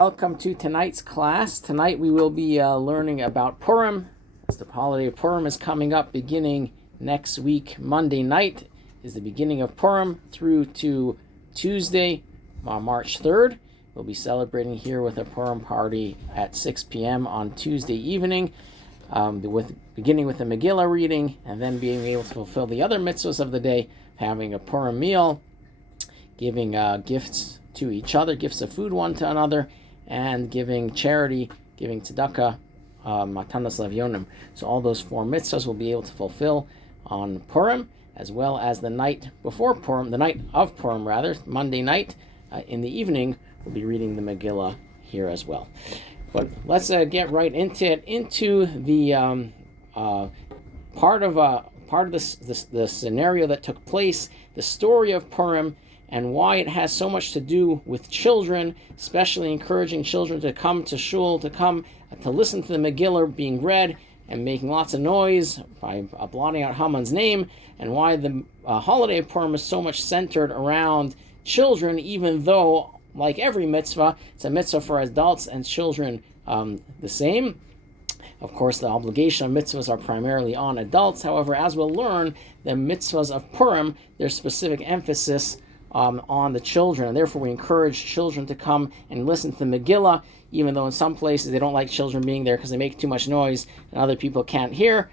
Welcome to tonight's class. Tonight we will be learning about Purim. As the holiday of Purim is coming up beginning next week. Monday night is the beginning of Purim through to Tuesday, March 3rd. We'll be celebrating here with a Purim party at 6 p.m. on Tuesday evening, beginning with the Megillah reading and then being able to fulfill the other mitzvahs of the day, having a Purim meal, giving gifts to each other, gifts of food one to another, and giving charity, giving tzedakah, matanas levyonim. So all those four mitzvahs we'll be able to fulfill on Purim, as well as the night before Purim, the night of Purim rather, Monday night in the evening, we'll be reading the Megillah here as well. But let's get right into it, into the part of the scenario that took place, the story of Purim, and why it has so much to do with children, especially encouraging children to come to shul, to come to listen to the Megillah being read and making lots of noise by blotting out Haman's name, and why the holiday of Purim is so much centered around children, even though, like every mitzvah, it's a mitzvah for adults and children the same. Of course, the obligation of mitzvahs are primarily on adults. However, as we'll learn, the mitzvahs of Purim, there's specific emphasis on the children, and therefore we encourage children to come and listen to the Megillah, even though in some places they don't like children being there because they make too much noise and other people can't hear.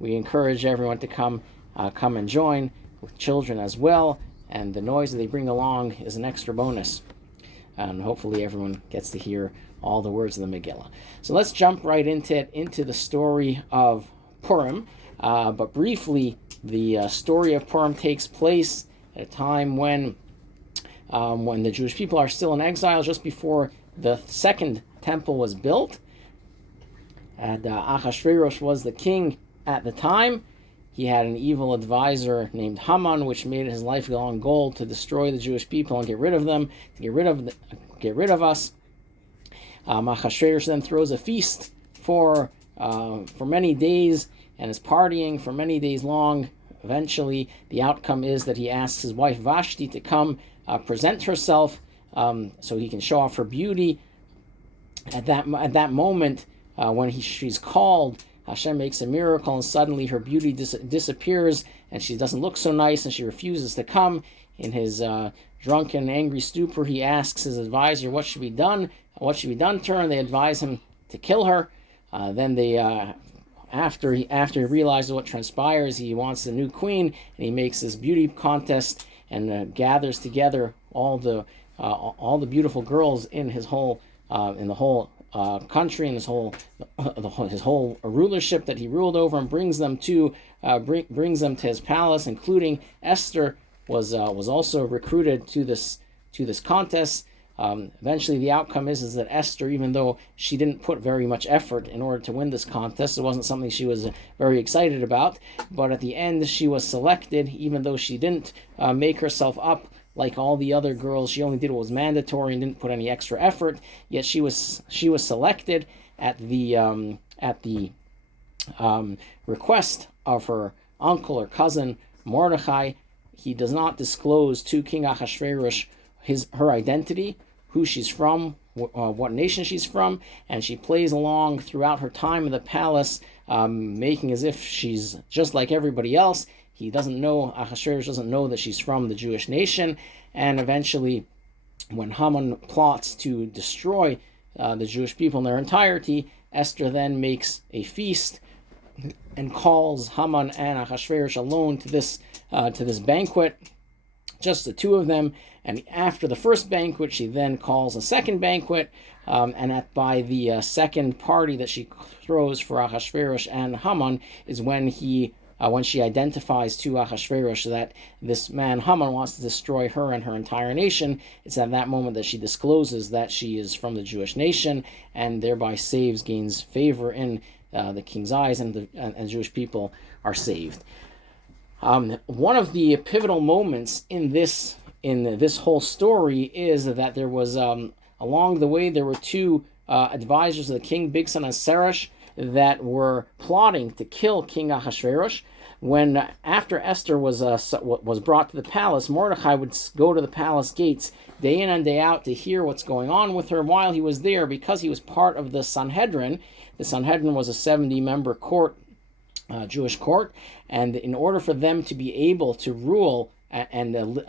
We encourage everyone to come and join with children as well, and the noise that they bring along is an extra bonus, and hopefully everyone gets to hear all the words of the Megillah. So let's jump right into the story of Purim. But briefly, the story of Purim takes place at a time when the Jewish people are still in exile, just before the second temple was built. And Achashverosh was the king at the time. He had an evil advisor named Haman, which made it his lifelong goal to destroy the Jewish people and get rid of them, to get rid of us. Achashverosh then throws a feast for many days and is partying for many days long. Eventually, the outcome is that he asks his wife Vashti to come present herself so he can show off her beauty. At that moment, when she's called, Hashem makes a miracle, and suddenly her beauty disappears, and she doesn't look so nice, and she refuses to come. In his drunken, angry stupor, he asks his advisor, "What should be done? What should be done to her?" And they advise him to kill her. Then they. After he realizes what transpires, he wants a new queen, and he makes this beauty contest and gathers together all the beautiful girls in his whole in the whole country, and his whole rulership that he ruled over, and brings them to his palace, including Esther was also recruited to this contest. Eventually, the outcome is that Esther, even though she didn't put very much effort in order to win this contest, it wasn't something she was very excited about, but at the end she was selected, even though she didn't make herself up like all the other girls. She only did what was mandatory and didn't put any extra effort, yet she was selected at the request of her uncle or cousin Mordechai. He does not disclose to King Achashverosh her identity, who she's from, what nation she's from, and she plays along throughout her time in the palace, making as if she's just like everybody else. Achashverosh doesn't know that she's from the Jewish nation, and eventually, when Haman plots to destroy the Jewish people in their entirety, Esther then makes a feast and calls Haman and Achashverosh alone to this banquet, just the two of them. And after the first banquet, she then calls a second banquet, and by the second party that she throws for Achashverosh and Haman is when she identifies to Achashverosh that this man Haman wants to destroy her and her entire nation. It's at that moment that she discloses that she is from the Jewish nation, and thereby gains favor in the king's eyes, and Jewish people are saved. One of the pivotal moments in this whole story is that there was, along the way, there were two advisors of the king, Bigsan and Seresh, that were plotting to kill King Ahasuerus. when after Esther was brought to the palace, Mordechai would go to the palace gates day in and day out to hear what's going on with her while he was there, because he was part of the Sanhedrin. The Sanhedrin was a 70-member court, Jewish court, and in order for them to be able to rule and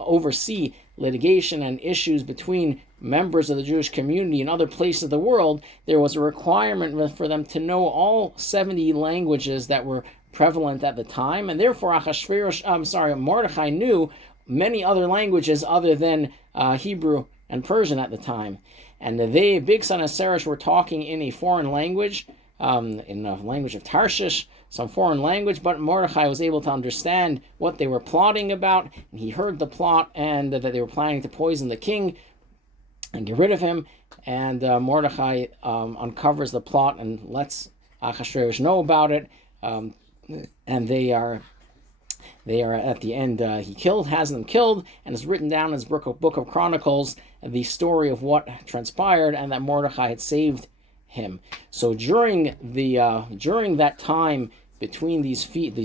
oversee litigation and issues between members of the Jewish community in other places of the world, there was a requirement for them to know all 70 languages that were prevalent at the time, and therefore Mordechai knew many other languages other than Hebrew and Persian at the time. And they, Bigsan and Seresh, were talking in a foreign language, in a language of Tarshish, some foreign language, but Mordechai was able to understand what they were plotting about, and he heard the plot, and that they were planning to poison the king and get rid of him, and Mordechai uncovers the plot and lets Achashverosh know about it, and they are at the end, has them killed, and it's written down in his book of Chronicles, the story of what transpired, and that Mordechai had saved him. So during that time between these between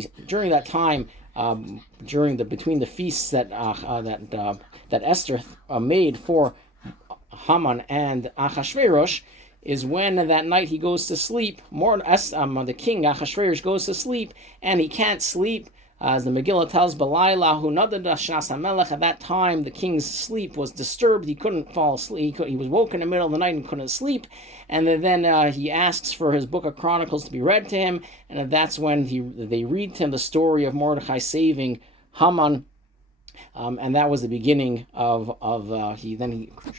the feasts that Esther made for Haman and Achashverosh, is when that night he goes to sleep. The king Achashverosh goes to sleep, and he can't sleep. As the Megillah tells, Balayla hu nadada shnas hamelech. At that time, the king's sleep was disturbed. He couldn't fall asleep. He was woken in the middle of the night and couldn't sleep. And then he asks for his book of Chronicles to be read to him. And that's when they read to him the story of Mordechai saving Haman. And that was the beginning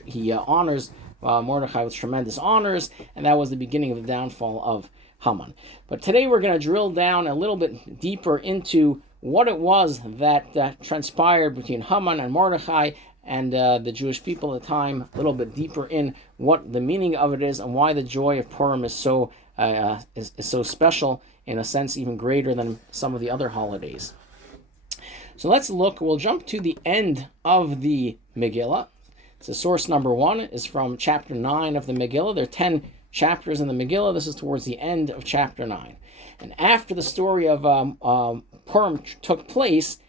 he honors Mordechai with tremendous honors, and that was the beginning of the downfall of Haman. But today we're going to drill down a little bit deeper into what it was that transpired between Haman and Mordechai and the Jewish people at the time, a little bit deeper in what the meaning of it is and why the joy of Purim is so special, in a sense even greater than some of the other holidays. So we'll jump to the end of the Megillah. So source number 1 is from chapter 9 of the Megillah. There are 10 chapters in the Megillah. This is towards the end of chapter 9. And after the story of Purim took place,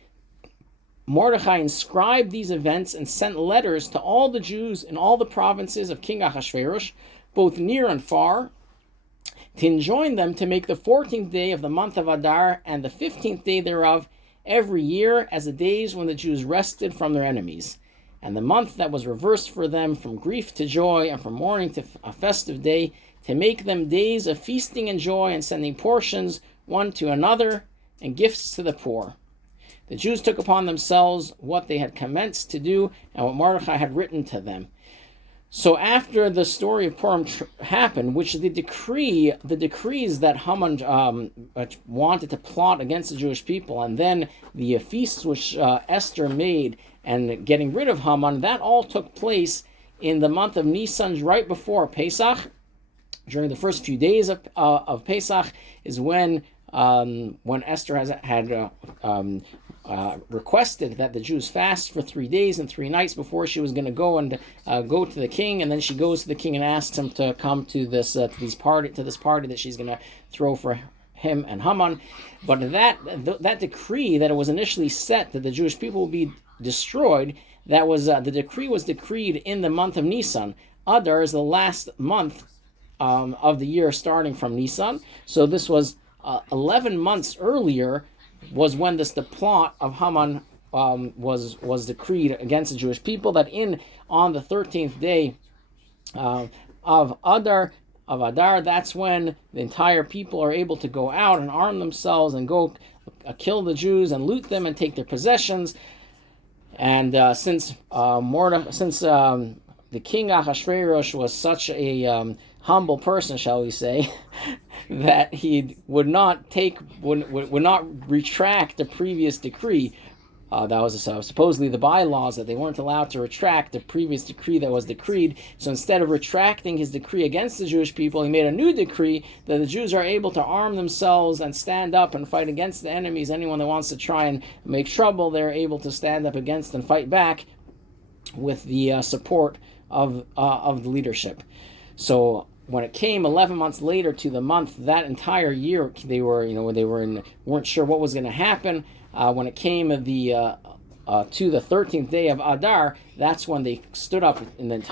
Mordechai inscribed these events and sent letters to all the Jews in all the provinces of King Ahasuerus, both near and far, to enjoin them to make the 14th day of the month of Adar and the 15th day thereof every year as the days when the Jews rested from their enemies, and the month that was reversed for them from grief to joy and from mourning to a festive day, to make them days of feasting and joy and sending portions one to another and gifts to the poor. The Jews took upon themselves what they had commenced to do and what Mordechai had written to them. So after the story of Purim happened, which the decrees that Haman wanted to plot against the Jewish people, and then the feasts which Esther made and getting rid of Haman, that all took place in the month of Nisan, right before Pesach. During the first few days of Pesach is when Esther had requested that the Jews fast for 3 days and 3 nights before she was going to go to the king, and then she goes to the king and asks him to come to this party that she's going to throw for him and Haman. But that decree that it was initially set that the Jewish people would be destroyed, that was the decree was decreed in the month of Nisan. Adar is the last month of the year starting from Nisan. So this was 11 months earlier was when the plot of Haman was decreed against the Jewish people, that on the 13th day of Adar, that's when the entire people are able to go out and arm themselves and go kill the Jews and loot them and take their possessions. And since the king Ahasuerus was such a humble person, shall we say, that he would not retract the previous decree. That was supposedly the bylaws, that they weren't allowed to retract the previous decree that was decreed. So instead of retracting his decree against the Jewish people, he made a new decree that the Jews are able to arm themselves and stand up and fight against the enemies. Anyone that wants to try and make trouble, they're able to stand up against and fight back with the support of the leadership. So when it came 11 months later to the month, that entire year they weren't sure what was going to happen. When it came to the 13th day of Adar, that's when they stood up in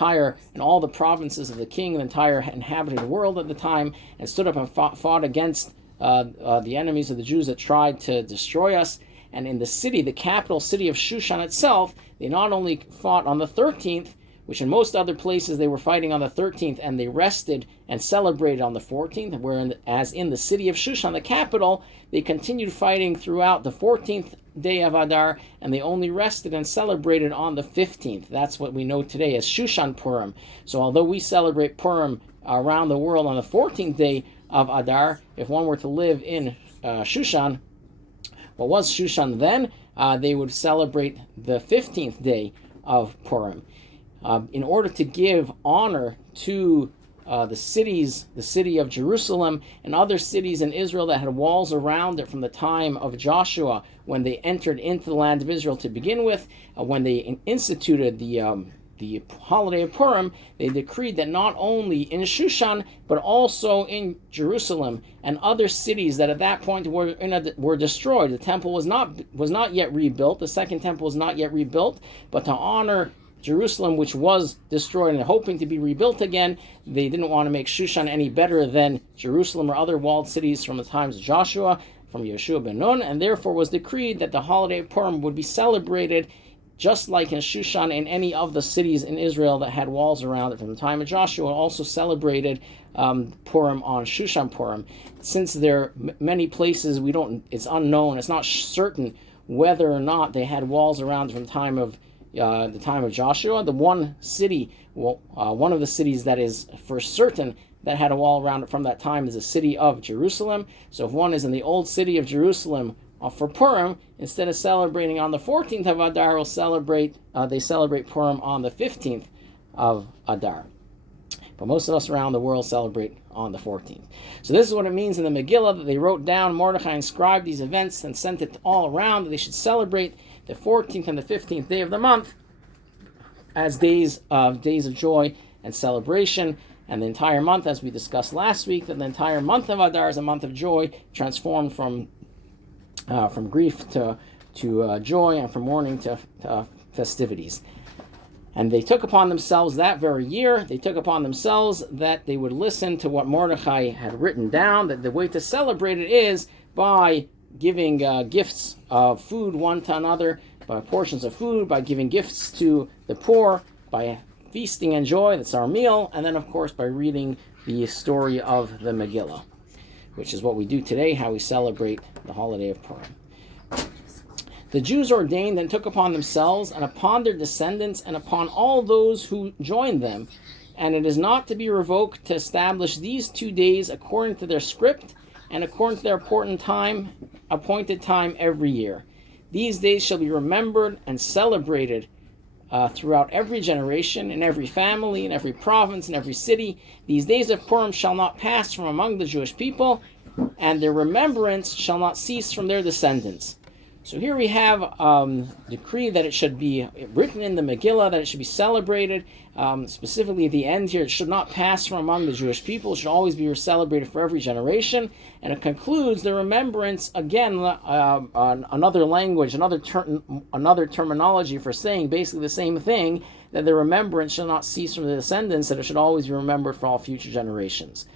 all the provinces of the king, the entire inhabited world at the time, and stood up and fought against the enemies of the Jews that tried to destroy us. And in the city, the capital city of Shushan itself, they not only fought on the 13th, which in most other places they were fighting on the 13th, and they rested and celebrated on the 14th, whereas in the city of Shushan, the capital, they continued fighting throughout the 14th day of Adar, and they only rested and celebrated on the 15th. That's what we know today as Shushan Purim. So although we celebrate Purim around the world on the 14th day of Adar, if one were to live in Shushan, what was Shushan then, they would celebrate the 15th day of Purim. In order to give honor to the city of Jerusalem and other cities in Israel that had walls around it from the time of Joshua, when they entered into the land of Israel to begin with, when they instituted the holiday of Purim, they decreed that not only in Shushan, but also in Jerusalem and other cities that at that point were destroyed. The temple was not yet rebuilt. The second temple was not yet rebuilt, but to honor Jerusalem, which was destroyed and hoping to be rebuilt again, they didn't want to make Shushan any better than Jerusalem or other walled cities from the times of Joshua, from Yeshua ben Nun, and therefore was decreed that the holiday of Purim would be celebrated just like in Shushan in any of the cities in Israel that had walls around it from the time of Joshua, also celebrated Purim on Shushan Purim. Since there are many places it's unknown, it's not certain whether or not they had walls around from the time of Joshua. The one of the cities that is for certain that had a wall around it from that time is the city of Jerusalem. So if one is in the old city of Jerusalem for Purim, instead of celebrating on the 14th of Adar, they celebrate Purim on the 15th of Adar. But most of us around the world celebrate on the 14th. So this is what it means in the Megillah that they wrote down. Mordechai inscribed these events and sent it all around that they should celebrate the 14th and the 15th day of the month as days of joy and celebration. And the entire month, as we discussed last week, that the entire month of Adar is a month of joy, transformed from grief to joy, and from mourning to festivities. And they took upon themselves that very year, that they would listen to what Mordechai had written down, that the way to celebrate it is by giving gifts of food one to another, by portions of food, by giving gifts to the poor, by feasting and joy, that's our meal, and then of course by reading the story of the Megillah, which is what we do today, how we celebrate the holiday of Purim. The Jews ordained and took upon themselves and upon their descendants and upon all those who joined them, and it is not to be revoked, to establish these 2 days according to their script and according to their appointed time every year. These days shall be remembered and celebrated throughout every generation, in every family, in every province, in every city. These days of Purim shall not pass from among the Jewish people, and their remembrance shall not cease from their descendants. So here we have decree that it should be written in the Megillah, that it should be celebrated. Specifically at the end here, it should not pass from among the Jewish people. It should always be celebrated for every generation. And it concludes the remembrance, again, another language, another terminology for saying basically the same thing, that the remembrance shall not cease from the descendants, that it should always be remembered for all future generations.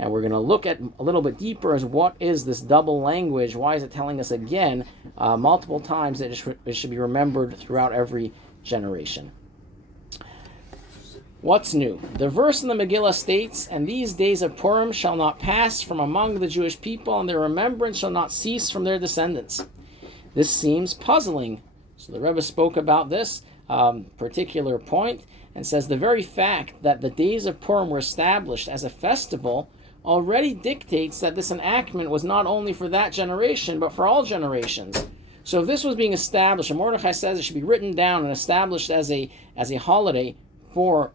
And we're going to look at a little bit deeper as what is this double language? Why is it telling us again multiple times that it should be remembered throughout every generation? What's new? The verse in the Megillah states, "And these days of Purim shall not pass from among the Jewish people, and their remembrance shall not cease from their descendants." This seems puzzling. So the Rebbe spoke about this particular point and says the very fact that the days of Purim were established as a festival already dictates that this enactment was not only for that generation, but for all generations. So if this was being established, and Mordechai says it should be written down and established as a holiday for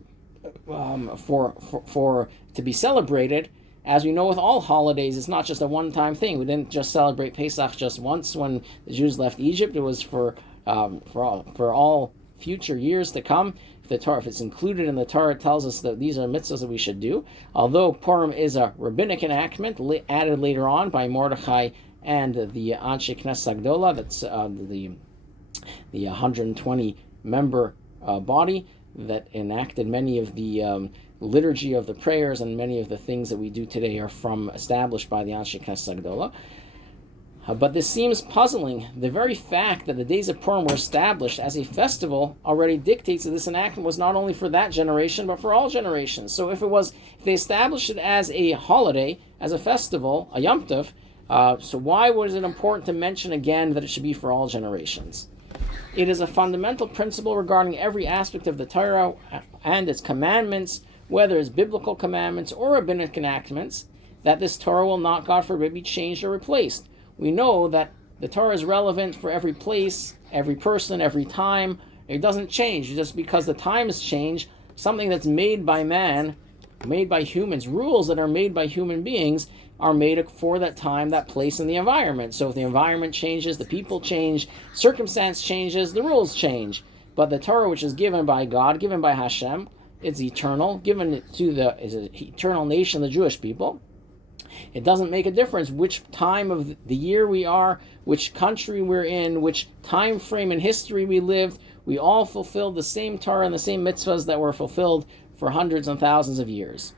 to be celebrated, as we know with all holidays, it's not just a one-time thing. We didn't just celebrate Pesach just once when the Jews left Egypt. It was for all future years to come. if it's included in the Torah, it tells us that these are mitzvahs that we should do. Although Purim is a rabbinic enactment added later on by Mordechai and the Anshe Knesset Agdola, that's the 120 member body that enacted many of the liturgy of the prayers, and many of the things that we do today are established by the Anshe Knesset Agdola. But this seems puzzling. The very fact that the days of Purim were established as a festival already dictates that this enactment was not only for that generation, but for all generations. So if they established it as a holiday, as a festival, a Yom Tov, so why was it important to mention again that it should be for all generations? It is a fundamental principle regarding every aspect of the Torah and its commandments, whether it's biblical commandments or rabbinic enactments, that this Torah will not, God forbid, be changed or replaced. We know that the Torah is relevant for every place, every person, every time. It doesn't change. Just because the times change, something that's made by man, made by humans, rules that are made by human beings are made for that time, that place, and the environment. So if the environment changes, the people change, circumstance changes, the rules change. But the Torah, which is given by God, given by Hashem, it's eternal, given to the eternal nation, the Jewish people. It doesn't make a difference which time of the year we are, which country we're in, which time frame in history we lived. We all fulfilled the same Torah and the same mitzvahs that were fulfilled for hundreds and thousands of years.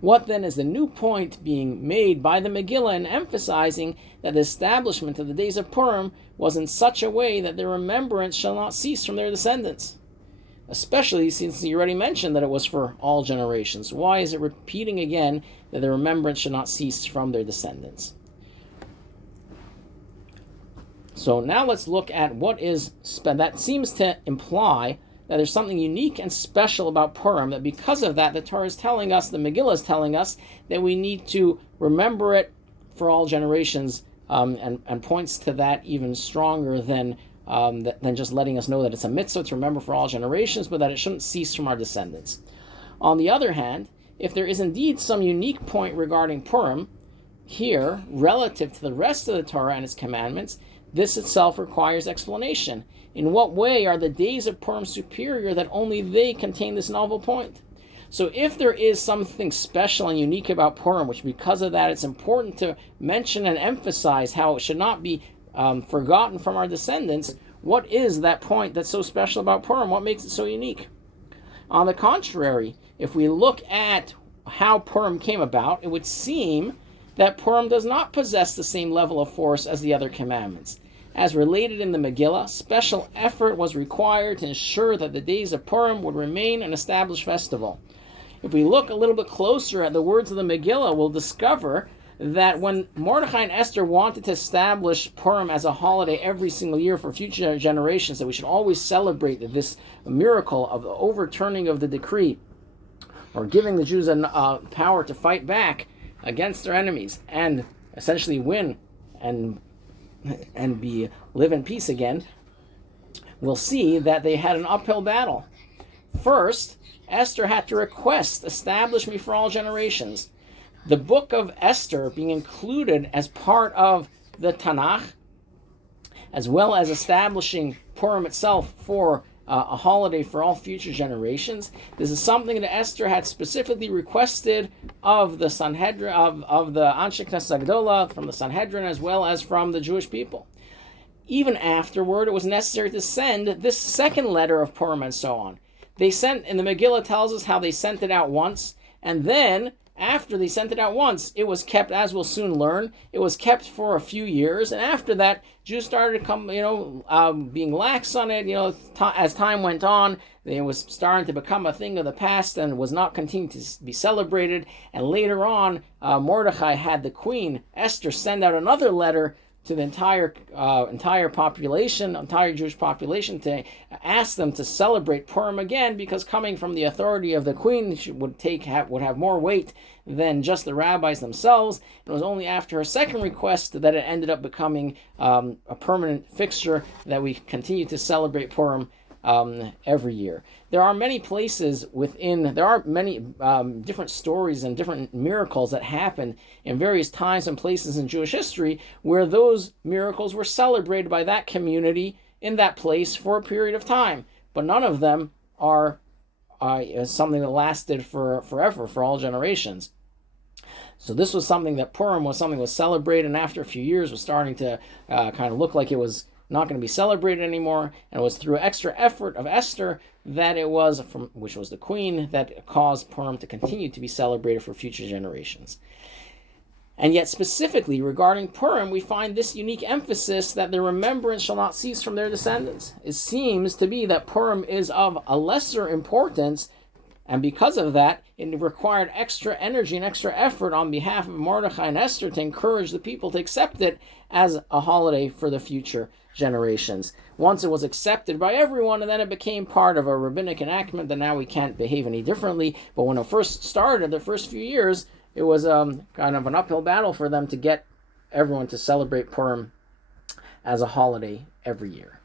What then is the new point being made by the Megillah in emphasizing that the establishment of the days of Purim was in such a way that their remembrance shall not cease from their descendants? Especially since you already mentioned that it was for all generations. Why is it repeating again that the remembrance should not cease from their descendants? So now let's look at that seems to imply that there's something unique and special about Purim, that because of that, the Torah is telling us, the Megillah is telling us, that we need to remember it for all generations, and points to that even stronger than just letting us know that it's a mitzvah to remember for all generations, but that it shouldn't cease from our descendants. On the other hand, if there is indeed some unique point regarding Purim here, relative to the rest of the Torah and its commandments, this itself requires explanation. In what way are the days of Purim superior that only they contain this novel point? So if there is something special and unique about Purim, which because of that it's important to mention and emphasize how it should not be forgotten from our descendants, what is that point that's so special about Purim? What makes it so unique? On the contrary, if we look at how Purim came about, it would seem that Purim does not possess the same level of force as the other commandments. As related in the Megillah, special effort was required to ensure that the days of Purim would remain an established festival. If we look a little bit closer at the words of the Megillah, we'll discover that when Mordechai and Esther wanted to establish Purim as a holiday every single year for future generations, that we should always celebrate this miracle of the overturning of the decree, or giving the Jews power to fight back against their enemies and essentially win and live in peace again, we'll see that they had an uphill battle. First, Esther had to request, establish me for all generations. The book of Esther being included as part of the Tanakh, as well as establishing Purim itself for a holiday for all future generations. This is something that Esther had specifically requested of the Sanhedrin, of the Anshe Knesset Agdola, from the Sanhedrin, as well as from the Jewish people. Even afterward, it was necessary to send this second letter of Purim and so on. They sent, and the Megillah tells us how they sent it out once, and then after they sent it out once, it was kept, as we'll soon learn, it was kept for a few years, and after that, Jews started being lax on it. As time went on, it was starting to become a thing of the past and was not continuing to be celebrated. And later on, Mordechai had the queen Esther send out another letter to the entire population, entire Jewish population, to ask them to celebrate Purim again, because coming from the authority of the queen would have more weight than just the rabbis themselves. It was only after her second request that it ended up becoming a permanent fixture that we continue to celebrate Purim every year. There are many places there are many different stories and different miracles that happen in various times and places in Jewish history where those miracles were celebrated by that community in that place for a period of time. But none of them are something that lasted forever, for all generations. So this was something that Purim was something that was celebrated, and after a few years was starting to kind of look like it was not going to be celebrated anymore, and it was through extra effort of Esther that it was, which was the queen, that caused Purim to continue to be celebrated for future generations. And yet specifically regarding Purim, we find this unique emphasis that the remembrance shall not cease from their descendants. It seems to be that Purim is of a lesser importance, and because of that, it required extra energy and extra effort on behalf of Mordechai and Esther to encourage the people to accept it as a holiday for the future generations. Once it was accepted by everyone, and then it became part of a rabbinic enactment that now we can't behave any differently. But when it first started, the first few years, it was kind of an uphill battle for them to get everyone to celebrate Purim as a holiday every year.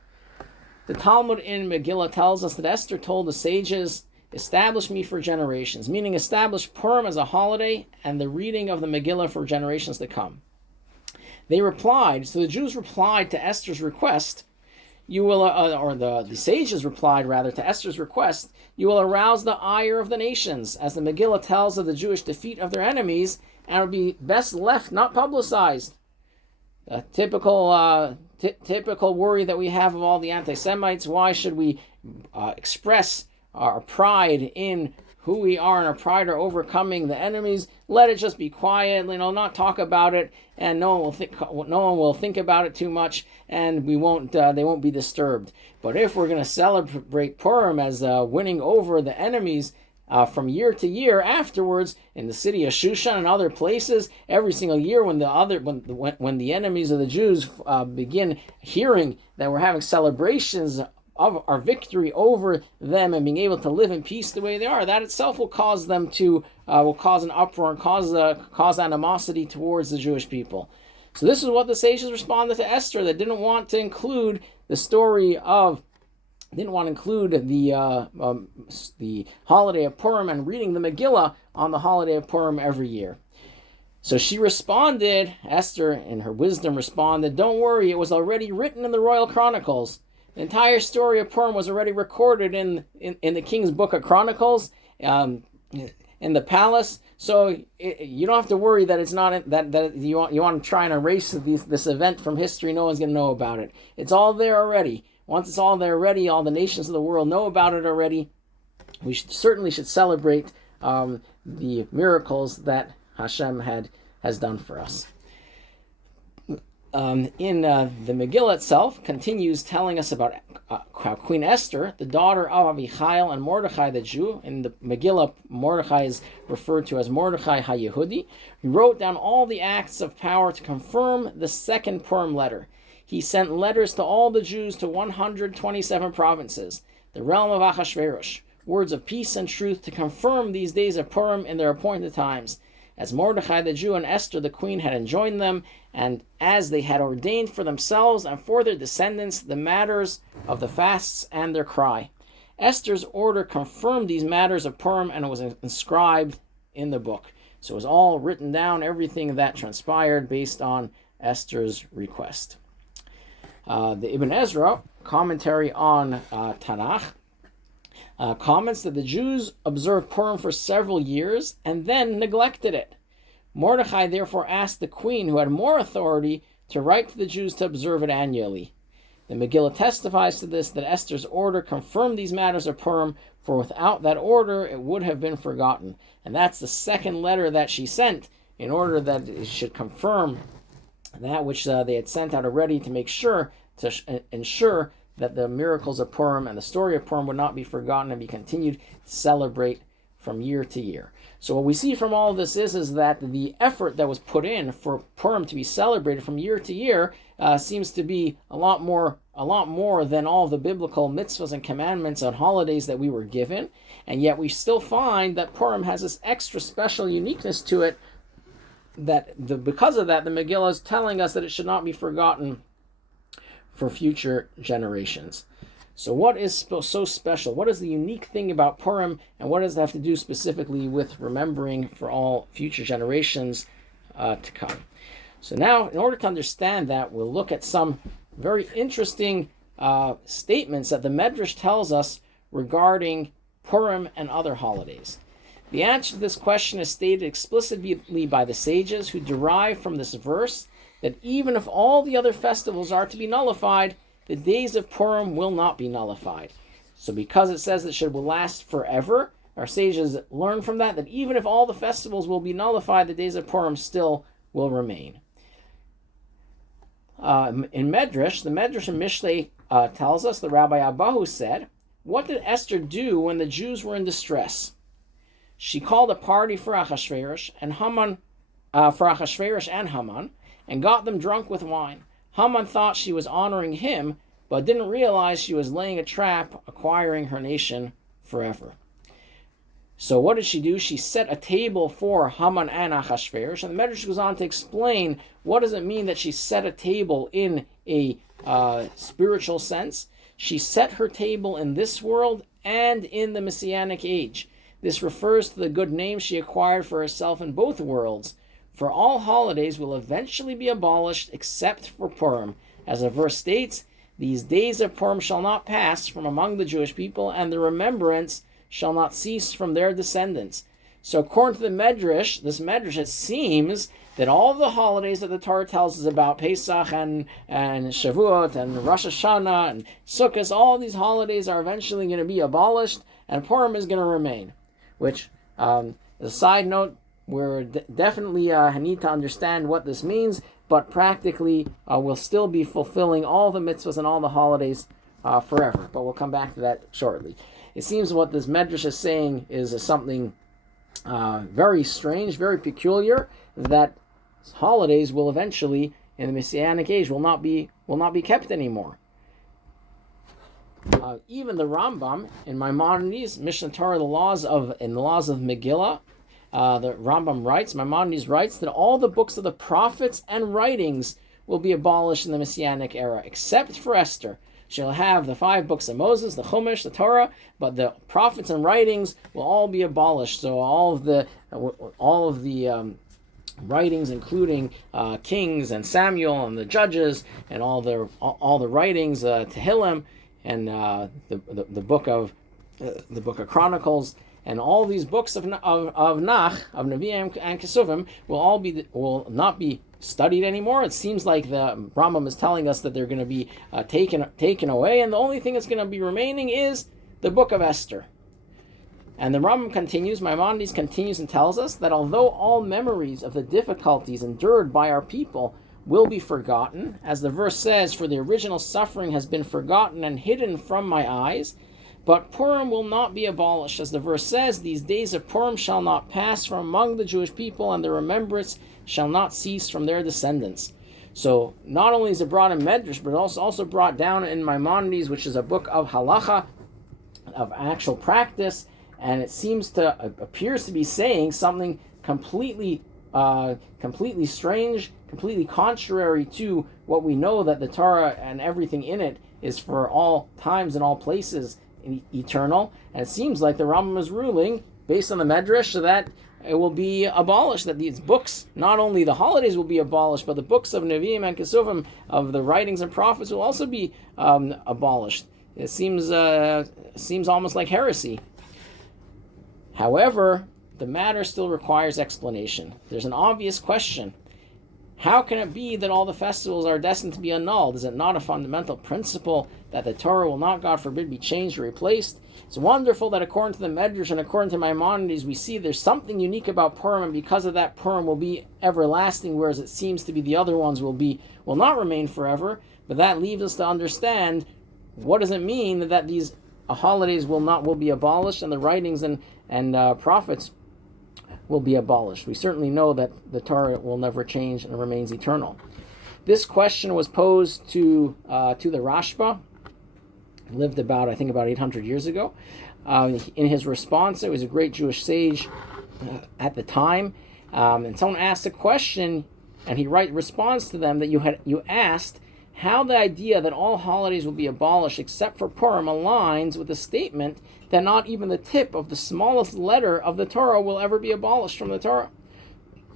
The Talmud in Megillah tells us that Esther told the sages, "Establish me for generations," meaning establish Purim as a holiday and the reading of the Megillah for generations to come. They replied, so the Jews replied to Esther's request, you will, or the sages replied rather to Esther's request, "You will arouse the ire of the nations," as the Megillah tells of the Jewish defeat of their enemies, and it would be best left not publicized. A typical worry that we have of all the anti-Semites. Why should we express our pride in who we are and our pride are overcoming the enemies? Let it just be quiet, not talk about it, and no one will think about it too much, and they won't be disturbed. But if we're going to celebrate Purim as winning over the enemies from year to year afterwards, in the city of Shushan and other places, every single year when the enemies of the Jews begin hearing that we're having celebrations of our victory over them and being able to live in peace the way they are, that itself will cause them to will cause an uproar and cause animosity towards the Jewish people. So this is what the sages responded to Esther, that didn't want to include the holiday of Purim and reading the Megillah on the holiday of Purim every year. So she responded, Esther in her wisdom responded, "Don't worry, it was already written in the royal chronicles." The entire story of Purim was already recorded in the king's book of Chronicles, in the palace. So you don't have to worry that it's not that you want to try and erase this event from history. No one's going to know about it. It's all there already. Once it's all there already, all the nations of the world know about it already. We certainly should celebrate the miracles that Hashem has done for us. The Megillah itself continues telling us about how Queen Esther, the daughter of Avichail and Mordechai the Jew, in the Megillah, Mordechai is referred to as Mordechai HaYehudi, he wrote down all the acts of power to confirm the second Purim letter. He sent letters to all the Jews to 127 provinces, the realm of Achashverosh, words of peace and truth to confirm these days of Purim in their appointed times, as Mordechai the Jew and Esther the queen had enjoined them, and as they had ordained for themselves and for their descendants the matters of the fasts and their cry. Esther's order confirmed these matters of Purim, and it was inscribed in the book. So it was all written down, everything that transpired based on Esther's request. The Ibn Ezra, commentary on Tanakh, comments that the Jews observed Purim for several years and then neglected it. Mordechai therefore asked the queen, who had more authority, to write to the Jews to observe it annually. The Megillah testifies to this, that Esther's order confirmed these matters of Purim, for without that order it would have been forgotten. And that's the second letter that she sent, in order that it should confirm that which they had sent out already, to make sure, to ensure that the miracles of Purim and the story of Purim would not be forgotten and be continued to celebrate from year to year. So what we see from all of this is that the effort that was put in for Purim to be celebrated from year to year seems to be a lot more than all the biblical mitzvahs and commandments and holidays that we were given. And yet we still find that Purim has this extra special uniqueness to it, that because of that, the Megillah is telling us that it should not be forgotten for future generations. So what is so special? What is the unique thing about Purim, and what does it have to do specifically with remembering for all future generations to come? So now, in order to understand that, we'll look at some very interesting statements that the Medrash tells us regarding Purim and other holidays? The answer to this question is stated explicitly by the sages, who derive from this verse that even if all the other festivals are to be nullified, the days of Purim will not be nullified. So because it says that it will last forever, our sages learn from that even if all the festivals will be nullified, the days of Purim still will remain. In Medrash, the Medrash in Mishlei tells us, the Rabbi Abahu said, what did Esther do when the Jews were in distress? She called a party for Achashverosh and Haman, and got them drunk with wine. Haman thought she was honoring him, but didn't realize she was laying a trap, acquiring her nation forever. So what did she do? She set a table for Haman and Achashverosh, and the Medrash goes on to explain what does it mean that she set a table in a spiritual sense. She set her table in this world and in the Messianic age. This refers to the good name she acquired for herself in both worlds. For all holidays will eventually be abolished except for Purim. As the verse states, these days of Purim shall not pass from among the Jewish people, and the remembrance shall not cease from their descendants. So according to the Medrash, it seems that all of the holidays that the Torah tells us about, Pesach and Shavuot and Rosh Hashanah and Sukkot, all these holidays are eventually going to be abolished, and Purim is going to remain. Which, as a side note, we're definitely need to understand what this means, but practically we'll still be fulfilling all the mitzvahs and all the holidays forever. But we'll come back to that shortly. It seems what this Medrash is saying is something very strange, very peculiar, that holidays will eventually, in the Messianic age, will not be kept anymore. Even the Rambam in Maimonides, Mishnah Torah, in the laws of Megillah, the Rambam writes, Maimonides writes, that all the books of the prophets and writings will be abolished in the Messianic era, except for Esther. She'll have the 5 books of Moses, the Chumash, the Torah, but the prophets and writings will all be abolished. So all of the writings, including Kings and Samuel and the Judges, and all the writings, Tehillim, and the book of Chronicles, and all these books of Nach, of Nevi'im and Kesuvim will not be studied anymore. It seems like the Rambam is telling us that they're going to be taken away, and the only thing that's going to be remaining is the book of Esther. And the Rambam continues, Maimonides continues and tells us that although all memories of the difficulties endured by our people will be forgotten, as the verse says, for the original suffering has been forgotten and hidden from my eyes, but Purim will not be abolished. As the verse says, these days of Purim shall not pass from among the Jewish people, and the remembrance shall not cease from their descendants. So not only is it brought in Medrash, but also brought down in Maimonides, which is a book of halacha, of actual practice, and it appears to be saying something completely strange, completely contrary to what we know, that the Torah and everything in it is for all times and all places eternal. And it seems like the Rambam is ruling, based on the Medrash, that it will be abolished, that these books, not only the holidays will be abolished, but the books of Nevi'im and Kesuvim, of the writings and prophets, will also be abolished. It seems almost like heresy. However, the matter still requires explanation. There's an obvious question. How can it be that all the festivals are destined to be annulled? Is it not a fundamental principle that the Torah will not, God forbid, be changed or replaced? It's wonderful that according to the Medrash and according to Maimonides, we see there's something unique about Purim, and because of that, Purim will be everlasting, whereas it seems to be the other ones will not remain forever. But that leaves us to understand, what does it mean that these holidays will be abolished, and the writings and prophets will be abolished? We certainly know that the Torah will never change and remains eternal. This question was posed to the Rashba, lived about 800 years ago. In his response, it was a great Jewish sage at the time, and someone asked a question, and he responds to them that you asked how the idea that all holidays will be abolished except for Purim aligns with the statement that not even the tip of the smallest letter of the Torah will ever be abolished from the Torah.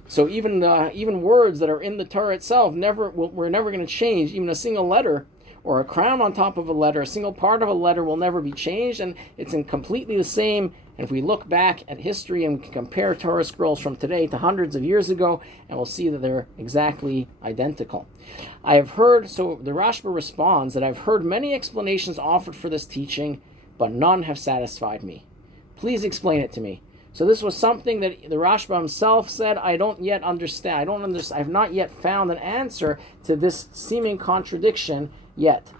So even words that are in the Torah itself we're never going to change. Even a single letter or a crown on top of a letter. A single part of a letter will never be changed, and it's completely the same. And if we look back at history and compare Torah scrolls from today to hundreds of years ago, and we'll see that they're exactly identical. I have heard, so the Rashba responds, that I've heard many explanations offered for this teaching, but none have satisfied me. Please explain it to me. So this was something that the Rashba himself said, I don't yet understand. I have not yet found an answer to this seeming contradiction yet.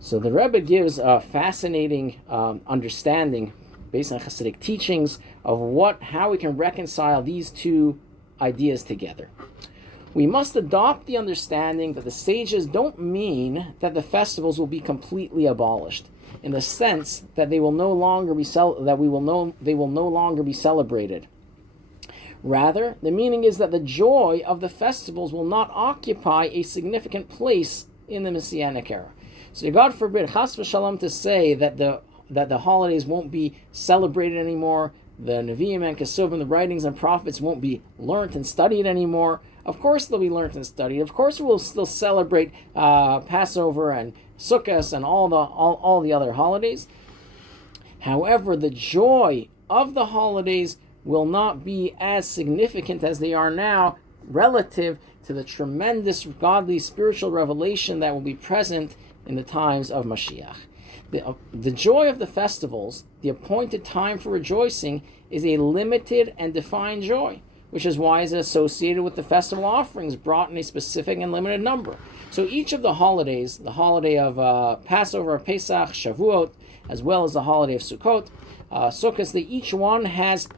So the Rebbe gives a fascinating understanding based on Hasidic teachings of how we can reconcile these two ideas together. We must adopt the understanding that the sages don't mean that the festivals will be completely abolished, in the sense that they will no longer be celebrated. Rather, the meaning is that the joy of the festivals will not occupy a significant place in the Messianic era. So God forbid, chas v'shalom, to say that the holidays won't be celebrated anymore, the Nevi'im and Kesuvim, the writings and prophets, won't be learnt and studied anymore. Of course they'll be learnt and studied. Of course we'll still celebrate Passover and Sukkot and all the other holidays. However, the joy of the holidays will not be as significant as they are now relative to the tremendous godly spiritual revelation that will be present in the times of Mashiach. The joy of the festivals, the appointed time for rejoicing, is a limited and defined joy, which is why it's associated with the festival offerings brought in a specific and limited number. So each of the holidays, the holiday of Passover, Pesach, Shavuot, as well as the holiday of Sukkot, Sukkot, each one has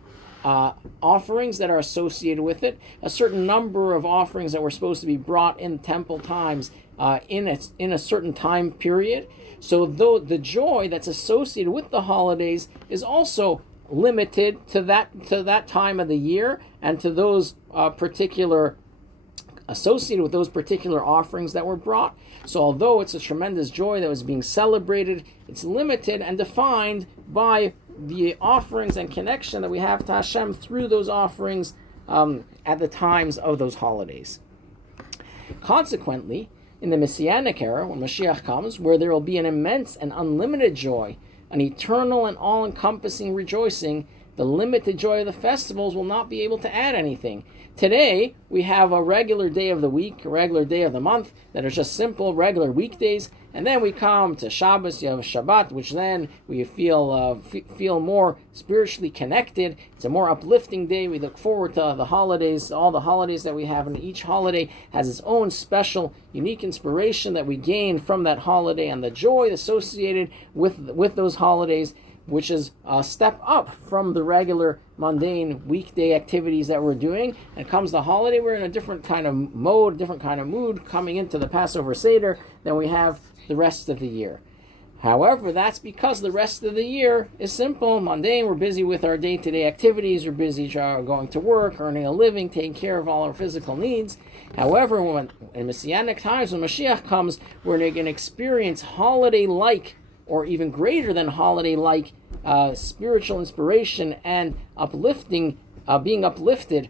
offerings that are associated with it, a certain number of offerings that were supposed to be brought in temple times in a certain time period. So though the joy that's associated with the holidays is also limited to that time of the year and to those associated with those particular offerings that were brought. So although it's a tremendous joy that was being celebrated, it's limited and defined by the offerings and connection that we have to Hashem through those offerings at the times of those holidays. Consequently, in the Messianic era, when Mashiach comes, where there will be an immense and unlimited joy, an eternal and all-encompassing rejoicing, the limited joy of the festivals will not be able to add anything. Today, we have a regular day of the week, a regular day of the month, that are just simple, regular weekdays, and then we come to Shabbos, you have Shabbat, which then we feel more spiritually connected. It's a more uplifting day. We look forward to the holidays, all the holidays that we have, and each holiday has its own special, unique inspiration that we gain from that holiday, and the joy associated with those holidays, which is a step up from the regular mundane weekday activities that we're doing. And comes the holiday, we're in a different kind of mode, different kind of mood coming into the Passover Seder than we have the rest of the year. However, that's because the rest of the year is simple, mundane. We're busy with our day-to-day activities. We're busy going to work, earning a living, taking care of all our physical needs. However, when in Messianic times, when Mashiach comes, we're going to experience holiday-like or even greater than holiday-like spiritual inspiration and uplifting, being uplifted,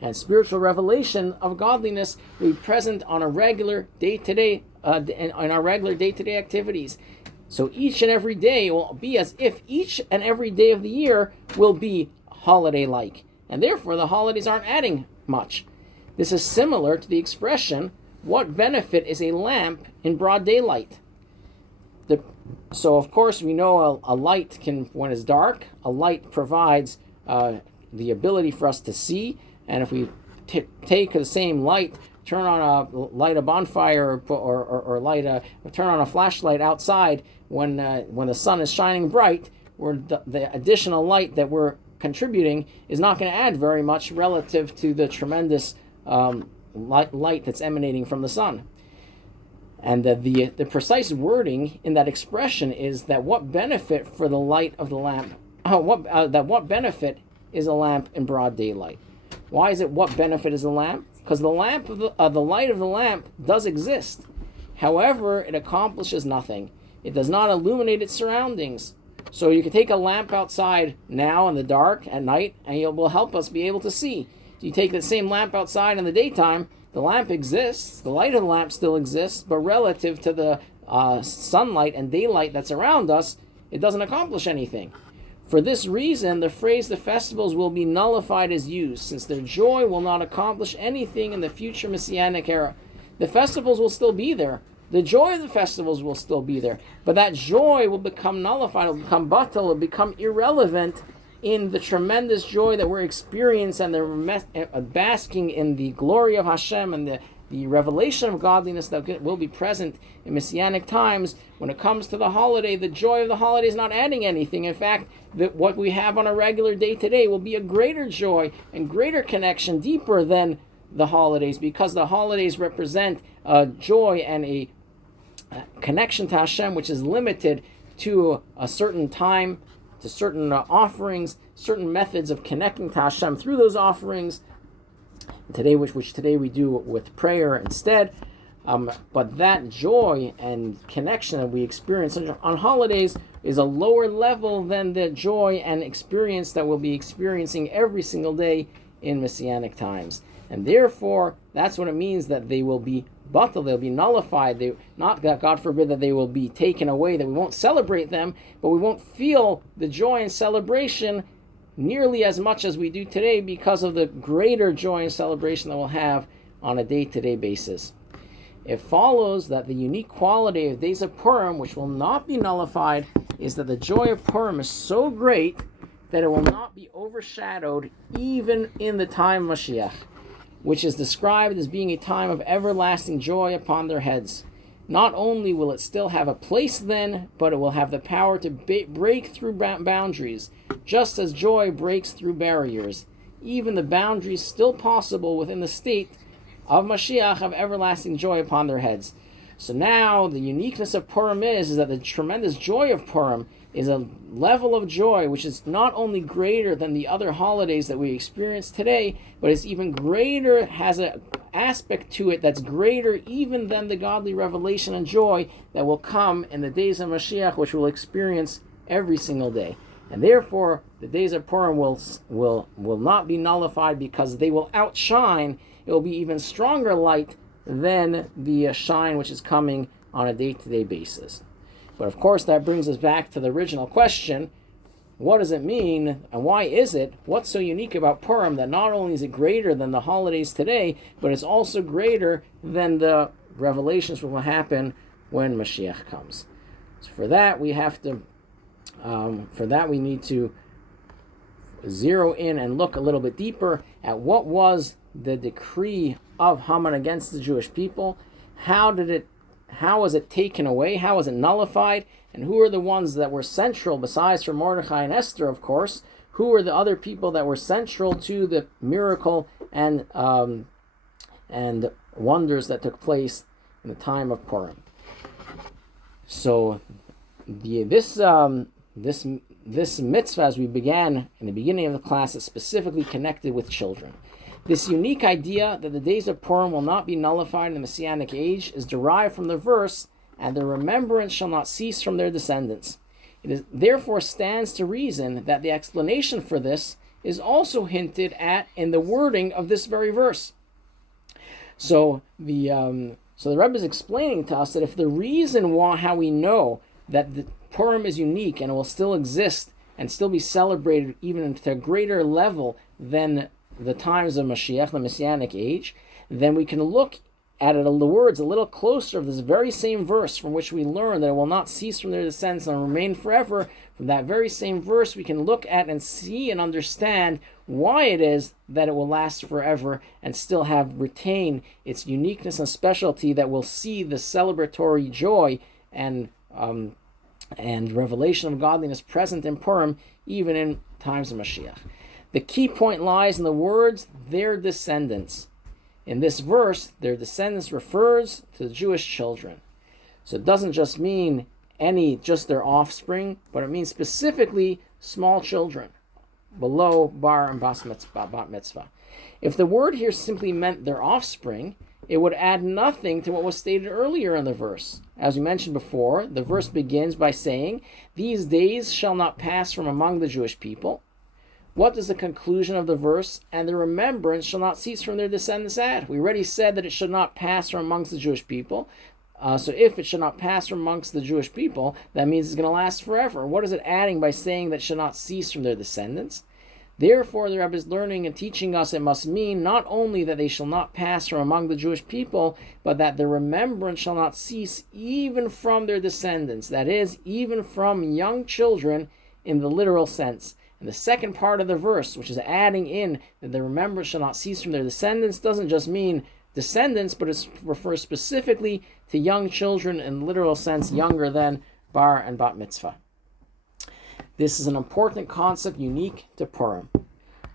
and spiritual revelation of godliness will be present on a regular day-to-day, in our regular day-to-day activities. So each and every day will be as if each and every day of the year will be holiday-like, and therefore the holidays aren't adding much. This is similar to the expression, "What benefit is a lamp in broad daylight?" So of course we know a light can, when it's dark, a light provides the ability for us to see. And if we take the same light, light a bonfire or turn on a flashlight outside when the sun is shining bright, the additional light that we're contributing is not going to add very much relative to the tremendous light that's emanating from the sun. And the precise wording in that expression is that what benefit for the light of the lamp, what benefit is a lamp in broad daylight? Why is it what benefit is a lamp? Because the light of the lamp does exist. However, it accomplishes nothing. It does not illuminate its surroundings. So you can take a lamp outside now in the dark at night, and it will help us be able to see. You take the same lamp outside in the daytime, The lamp exists, the light of the lamp still exists, but relative to the sunlight and daylight that's around us, it doesn't accomplish anything. For this reason, the phrase the festivals will be nullified is used, since their joy will not accomplish anything in the future Messianic era. The festivals will still be there. The joy of the festivals will still be there. But that joy will become nullified, it will become batal, it will become irrelevant in the tremendous joy that we're experiencing and the basking in the glory of Hashem and the revelation of godliness that will be present in Messianic times. When it comes to the holiday, the joy of the holiday is not adding anything. In fact, what we have on a regular day today will be a greater joy and greater connection, deeper than the holidays, because the holidays represent joy and a connection to Hashem which is limited to a certain time, to certain offerings, certain methods of connecting to Hashem through those offerings. Today, which today we do with prayer instead. But that joy and connection that we experience on holidays is a lower level than the joy and experience that we'll be experiencing every single day in Messianic times. And therefore, that's what it means that they will be batal, they'll be nullified. Not that, God forbid, that they will be taken away, that we won't celebrate them, but we won't feel the joy and celebration nearly as much as we do today because of the greater joy and celebration that we'll have on a day-to-day basis. It follows that the unique quality of days of Purim, which will not be nullified, is that the joy of Purim is so great that it will not be overshadowed even in the time of Mashiach, which is described as being a time of everlasting joy upon their heads. Not only will it still have a place then, but it will have the power to break through boundaries, just as joy breaks through barriers. Even the boundaries still possible within the state of Mashiach of everlasting joy upon their heads. So now the uniqueness of Purim is that the tremendous joy of Purim is a level of joy which is not only greater than the other holidays that we experience today, but it's even greater, has an aspect to it that's greater even than the godly revelation and joy that will come in the days of Mashiach, which we'll experience every single day. And therefore, the days of Purim will not be nullified because they will outshine. It will be even stronger light than the shine which is coming on a day-to-day basis. But of course, that brings us back to the original question: what does it mean, and why is it? What's so unique about Purim that not only is it greater than the holidays today, but it's also greater than the revelations which will happen when Mashiach comes? So for that, we need to zero in and look a little bit deeper at what was the decree of Haman against the Jewish people. How was it taken away? How was it nullified? And who are the ones that were central, besides for Mordechai and Esther, of course? Who were the other people that were central to the miracle and wonders that took place in the time of Purim? So this mitzvah, as we began in the beginning of the class, is specifically connected with children. This unique idea that the days of Purim will not be nullified in the Messianic age is derived from the verse, "And the remembrance shall not cease from their descendants." It therefore stands to reason that the explanation for this is also hinted at in the wording of this very verse. So the Rebbe is explaining to us that if the reason how we know that the Purim is unique and it will still exist and still be celebrated even to a greater level than the times of Mashiach, the Messianic age, then we can look at it, the words a little closer of this very same verse from which we learn that it will not cease from their descendants and remain forever. From that very same verse, we can look at and see and understand why it is that it will last forever and still retain its uniqueness and specialty that will see the celebratory joy and revelation of godliness present in Purim, even in times of Mashiach. The key point lies in the words, "their descendants." In this verse, their descendants refers to the Jewish children. So it doesn't just mean just their offspring, but it means specifically small children, below bar and bat mitzvah. If the word here simply meant their offspring, it would add nothing to what was stated earlier in the verse. As we mentioned before, the verse begins by saying, "These days shall not pass from among the Jewish people." what does the conclusion of the verse, and the remembrance shall not cease from their descendants add? We already said that it should not pass from amongst the Jewish people. So if it should not pass from amongst the Jewish people, that means it's going to last forever. What is it adding by saying that it should not cease from their descendants? Therefore, the Rebbe is learning and teaching us it must mean not only that they shall not pass from among the Jewish people, but that the remembrance shall not cease even from their descendants. That is, even from young children in the literal sense. And the second part of the verse, which is adding in that the remembrance shall not cease from their descendants, doesn't just mean descendants, but it refers specifically to young children in the literal sense, younger than bar and bat mitzvah. This is an important concept unique to Purim.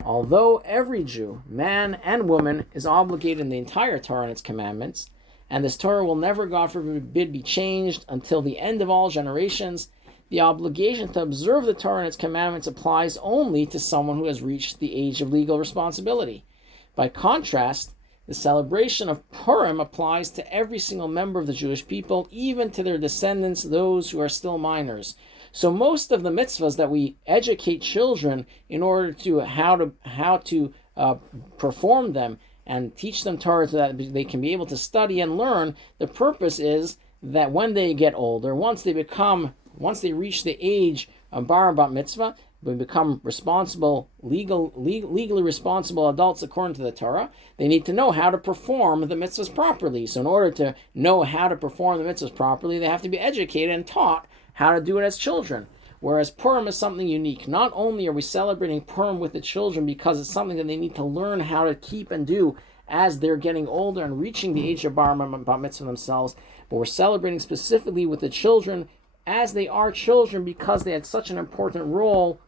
Although every Jew, man and woman, is obligated in the entire Torah and its commandments, and this Torah will never, God forbid, be changed until the end of all generations, the obligation to observe the Torah and its commandments applies only to someone who has reached the age of legal responsibility. By contrast, the celebration of Purim applies to every single member of the Jewish people, even to their descendants, those who are still minors. So most of the mitzvahs that we educate children in order to how to perform them and teach them Torah so that they can be able to study and learn, the purpose is that when they get older, once they reach the age of bar and bat mitzvah, we become legally responsible adults according to the Torah, they need to know how to perform the mitzvahs properly. So in order to know how to perform the mitzvahs properly, they have to be educated and taught how to do it as children. Whereas Purim is something unique. Not only are we celebrating Purim with the children because it's something that they need to learn how to keep and do as they're getting older and reaching the age of bar and bat mitzvah themselves, but we're celebrating specifically with the children as they are children because they had such an important role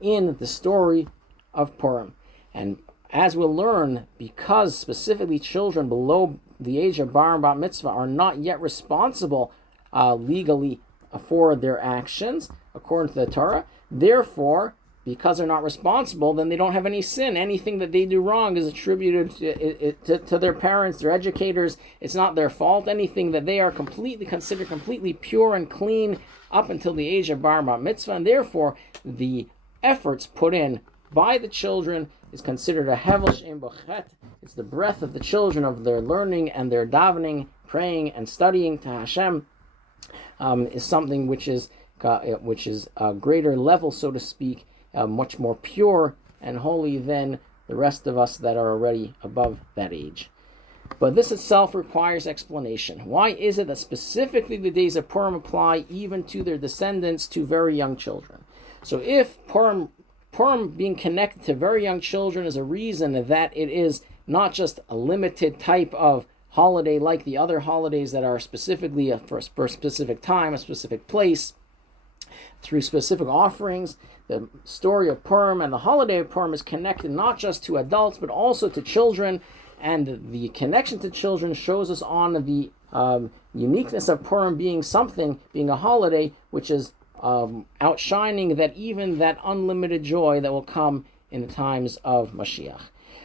in the story of Purim. And as we'll learn, because specifically children below the age of bar and bat mitzvah are not yet responsible legally for their actions according to the Torah, therefore, because they're not responsible, then they don't have any sin. Anything that they do wrong is attributed to their parents, their educators. It's not their fault. Anything that they are considered completely pure and clean up until the age of bar and bat mitzvah, and therefore the efforts put in by the children is considered a hevel she'en bo chet. It's the breath of the children, of their learning and their davening, praying and studying to Hashem, is something which is a greater level, so to speak, much more pure and holy than the rest of us that are already above that age. But this itself requires explanation. Why is it that specifically the days of Purim apply even to their descendants, to very young children? So if Purim being connected to very young children is a reason that it is not just a limited type of holiday like the other holidays that are specifically for a specific time, a specific place, through specific offerings, the story of Purim and the holiday of Purim is connected not just to adults but also to children, and the connection to children shows us on the uniqueness of Purim being a holiday which is outshining that unlimited joy that will come in the times of Mashiach.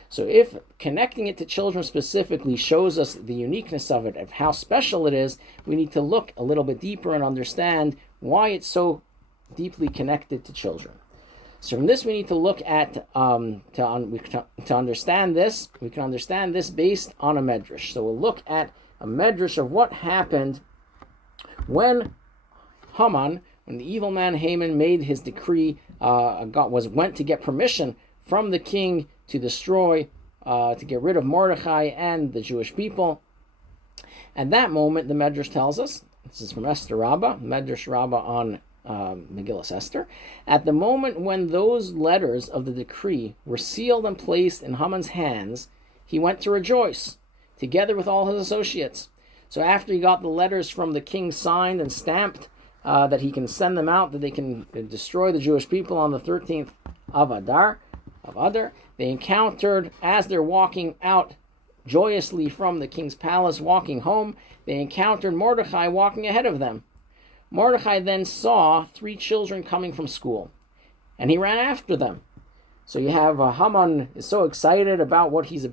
So if connecting it to children specifically shows us the uniqueness of it, of how special it is, we need to look a little bit deeper and understand why it's so deeply connected to children. So from this we need to look at, to understand this, we can understand this based on a medrash. So we'll look at a medrash of what happened when Haman, when the evil man Haman made his decree, went to get permission from the king to destroy, to get rid of Mordechai and the Jewish people. At that moment, the Medrash tells us, this is from Esther Rabbah, Medrash Rabbah on Megillas Esther, at the moment when those letters of the decree were sealed and placed in Haman's hands, he went to rejoice, together with all his associates. So after he got the letters from the king signed and stamped, that he can send them out, that they can destroy the Jewish people on the 13th of Adar, they encountered, as they're walking out joyously from the king's palace, walking home, they encountered Mordechai walking ahead of them. Mordechai then saw 3 children coming from school, and he ran after them. So you have Haman is so excited about what he's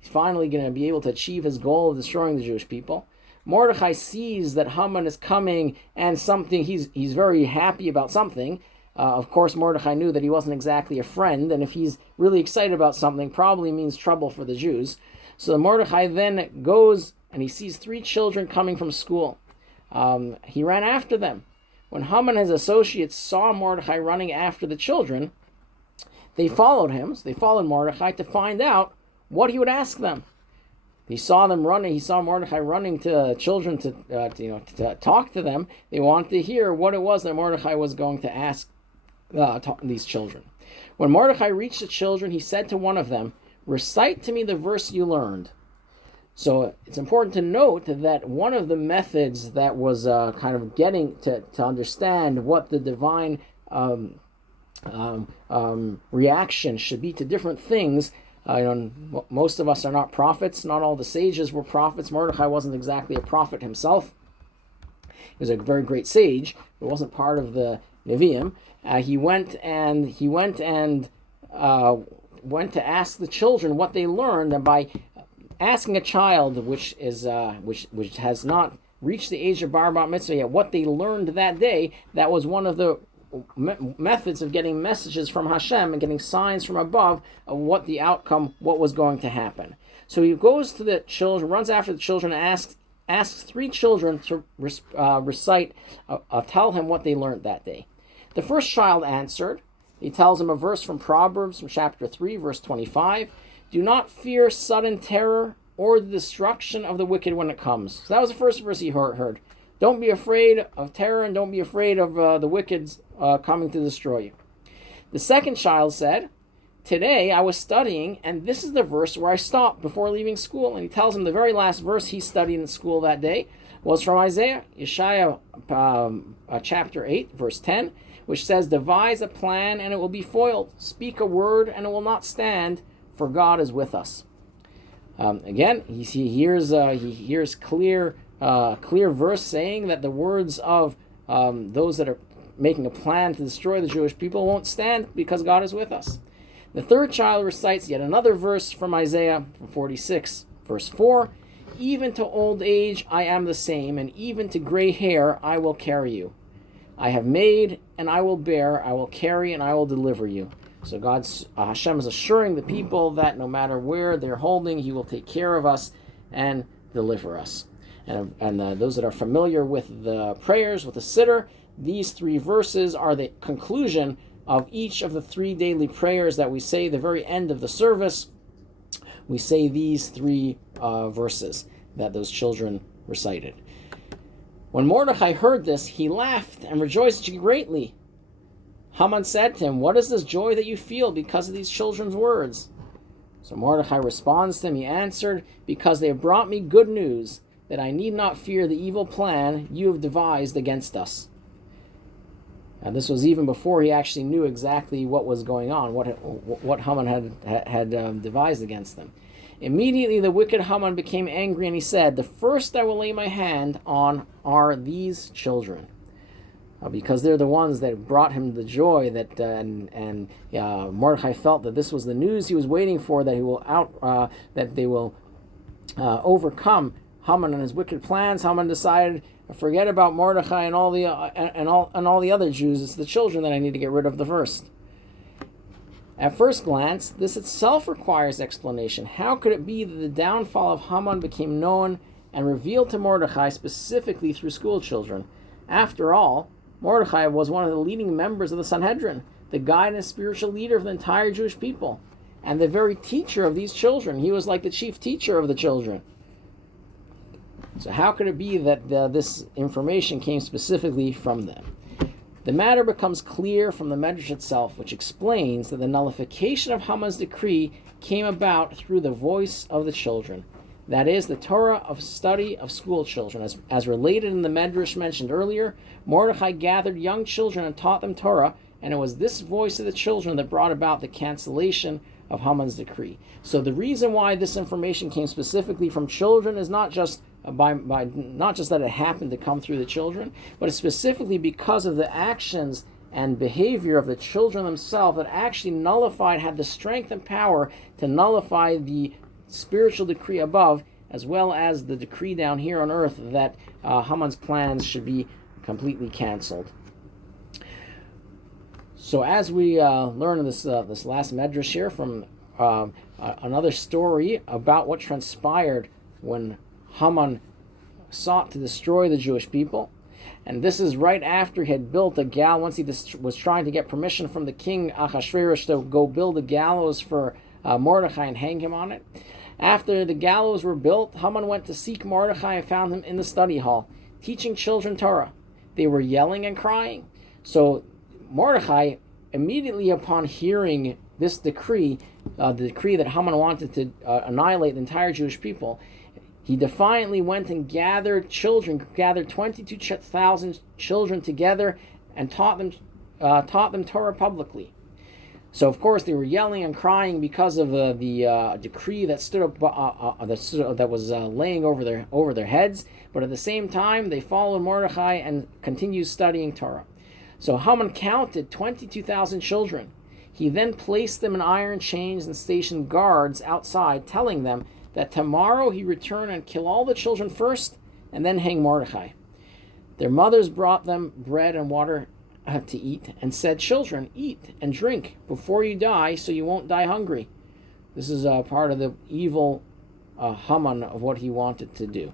finally going to be able to achieve his goal of destroying the Jewish people. Mordechai sees that Haman is coming and he's very happy about something, Of course, Mordechai knew that he wasn't exactly a friend, and if he's really excited about something, probably means trouble for the Jews. So Mordechai then goes and he sees 3 children coming from school. He ran after them. When Haman and his associates saw Mordechai running after the children, they followed him. So they followed Mordechai to find out what he would ask them. He saw them running. He saw Mordechai running to children to talk to them. They wanted to hear what it was that Mordechai was going to ask these children. When Mordechai reached the children, he said to one of them, "Recite to me the verse you learned." So it's important to note that one of the methods that was kind of getting to understand what the divine reaction should be to different things. Most of us are not prophets. Not all the sages were prophets. Mordechai wasn't exactly a prophet himself. He was a very great sage, but wasn't part of the Nevi'im. He went to ask the children what they learned, and by asking a child which has not reached the age of bar mitzvah yet what they learned that day, that was one of the methods of getting messages from Hashem and getting signs from above of what the outcome, what was going to happen. So he goes to the children, runs after the children, and asks 3 children to recite, tell him what they learned that day. The first child answered. He tells him a verse from Proverbs, from chapter 3, verse 25. "Do not fear sudden terror or the destruction of the wicked when it comes." So that was the first verse he heard. Don't be afraid of terror, and don't be afraid of the wicked coming to destroy you. The second child said, "Today I was studying, and this is the verse where I stopped before leaving school." And he tells him the very last verse he studied in school that day was from Isaiah, chapter 8, verse 10, which says, "Devise a plan, and it will be foiled. Speak a word, and it will not stand, for God is with us." Again, he hears clear verse saying that the words of those that are making a plan to destroy the Jewish people won't stand because God is with us. The third child recites yet another verse from Isaiah 46, verse 4. "Even to old age I am the same, and even to gray hair I will carry you. I have made, and I will bear, I will carry, and I will deliver you." So Hashem is assuring the people that no matter where they're holding, He will take care of us and deliver us. And those that are familiar with the prayers, with the Siddur, these 3 verses are the conclusion of each of the 3 daily prayers that we say at the very end of the service. We say these 3 verses that those children recited. When Mordechai heard this, he laughed and rejoiced greatly. Haman said to him, "What is this joy that you feel because of these children's words?" So Mordechai responds to him, he answered, "Because they have brought me good news, that I need not fear the evil plan you have devised against us." And this was even before he actually knew exactly what was going on, what Haman had devised against them. Immediately the wicked Haman became angry, and he said, "The first I will lay my hand on are these children," because they're the ones that brought him the joy that Mordechai felt that this was the news he was waiting for, that they will overcome Haman and his wicked plans. Haman decided, forget about Mordechai and all the other Jews. It's the children that I need to get rid of the first. At first glance, this itself requires explanation. How could it be that the downfall of Haman became known and revealed to Mordechai specifically through school children? After all, Mordechai was one of the leading members of the Sanhedrin, the guide and spiritual leader of the entire Jewish people, and the very teacher of these children. He was like the chief teacher of the children. So how could it be that this information came specifically from them? The matter becomes clear from the Medrash itself, which explains that the nullification of Haman's decree came about through the voice of the children. That is, the Torah of study of school children. As related in the Medrash mentioned earlier, Mordechai gathered young children and taught them Torah, and it was this voice of the children that brought about the cancellation of Haman's decree. So the reason why this information came specifically from children is not just not just that it happened to come through the children, but it's specifically because of the actions and behavior of the children themselves that actually had the strength and power to nullify the spiritual decree above, as well as the decree down here on earth that Haman's plans should be completely canceled. So as we learn this last medrash here from another story about what transpired when Haman sought to destroy the Jewish people, and this is right after he had built a gallows. Once he was trying to get permission from the king Ahasuerus to go build a gallows for Mordechai and hang him on it. After the gallows were built, Haman went to seek Mordechai and found him in the study hall, teaching children Torah. They were yelling and crying. So Mordechai, immediately upon hearing this decree, the decree that Haman wanted to annihilate the entire Jewish people, he defiantly went and gathered 22,000 children together and taught them Torah publicly. So of course they were yelling and crying because of the decree that stood up that was laying over their heads. But at the same time, they followed Mordechai and continued studying Torah. So Haman counted 22,000 children. He then placed them in iron chains and stationed guards outside, telling them that tomorrow he return and kill all the children first, and then hang Mordechai. Their mothers brought them bread and water to eat, and said, "Children, eat and drink before you die, so you won't die hungry." This is part of the evil Haman of what he wanted to do.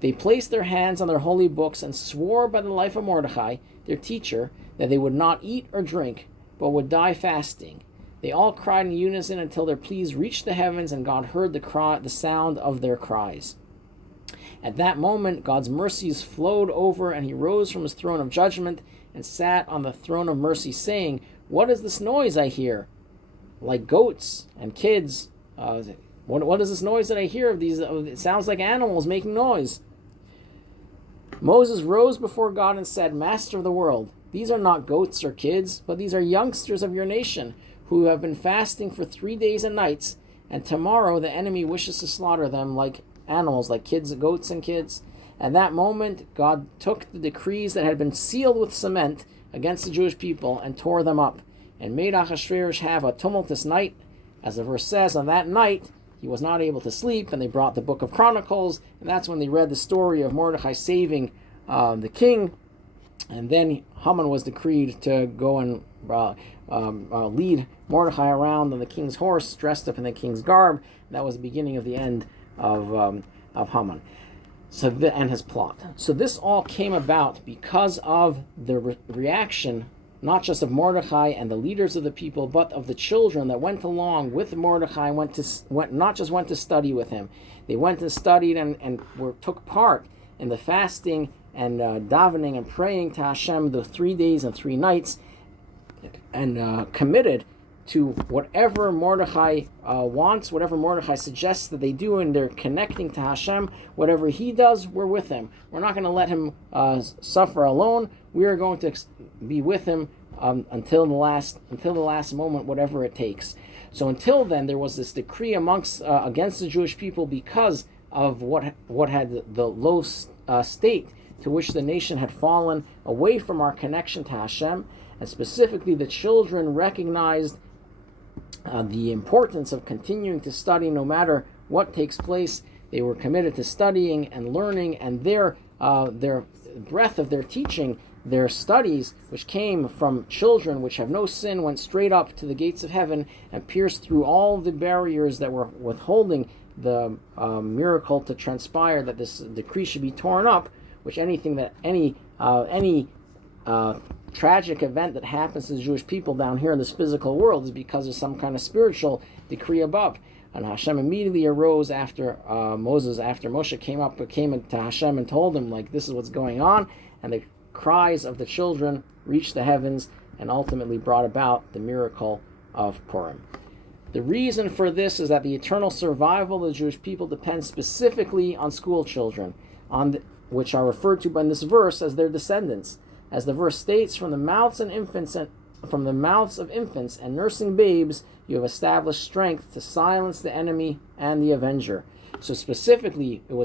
They placed their hands on their holy books and swore by the life of Mordechai, their teacher, that they would not eat or drink, but would die fasting. They all cried in unison until their pleas reached the heavens, and God heard the sound of their cries. At that moment, God's mercies flowed over, and he rose from his throne of judgment and sat on the throne of mercy, saying, "What is this noise I hear? Like goats and kids. What is this noise that I hear of these? It sounds like animals making noise." Moses rose before God and said, "Master of the world, these are not goats or kids, but these are youngsters of your nation, who have been fasting for 3 days and nights, and tomorrow the enemy wishes to slaughter them like animals, like goats and kids." At that moment, God took the decrees that had been sealed with cement against the Jewish people and tore them up, and made Ahasuerus have a tumultuous night. As the verse says, on that night he was not able to sleep, and they brought the book of Chronicles, and that's when they read the story of Mordechai saving the king. And then Haman was decreed to go and lead Mordechai around on the king's horse, dressed up in the king's garb. That was the beginning of the end of Haman. And his plot. So this all came about because of the reaction, not just of Mordechai and the leaders of the people, but of the children that went along with Mordechai. Not just went to study with him. They went and studied and took part in the fasting and davening and praying to Hashem the 3 days and 3 nights, and committed to whatever Mordechai wants, whatever Mordechai suggests that they do, and they're connecting to Hashem. Whatever he does, we're with him. We're not going to let him suffer alone. We are going to be with him until the last moment, whatever it takes. So until then, there was this decree against the Jewish people because of what had the low state to which the nation had fallen away from our connection to Hashem, and specifically the children recognized the importance of continuing to study no matter what takes place. They were committed to studying and learning, and their breadth of their teaching, their studies, which came from children which have no sin, went straight up to the gates of heaven and pierced through all the barriers that were withholding the miracle to transpire, that this decree should be torn up. Which any tragic event that happens to the Jewish people down here in this physical world is because of some kind of spiritual decree above. And Hashem immediately arose after Moshe came to Hashem and told him, like, this is what's going on, and the cries of the children reached the heavens and ultimately brought about the miracle of Purim. The reason for this is that the eternal survival of the Jewish people depends specifically on school children, which are referred to in this verse as their descendants. As the verse states, from the mouths of infants and nursing babes, you have established strength to silence the enemy and the avenger. So it was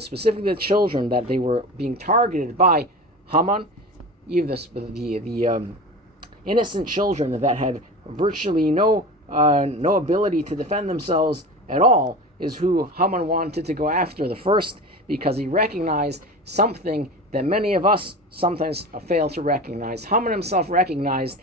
specifically the children that they were being targeted by Haman, even the innocent children that had virtually no ability to defend themselves at all, is who Haman wanted to go after the first, because he recognized something that many of us sometimes fail to recognize. Haman himself recognized,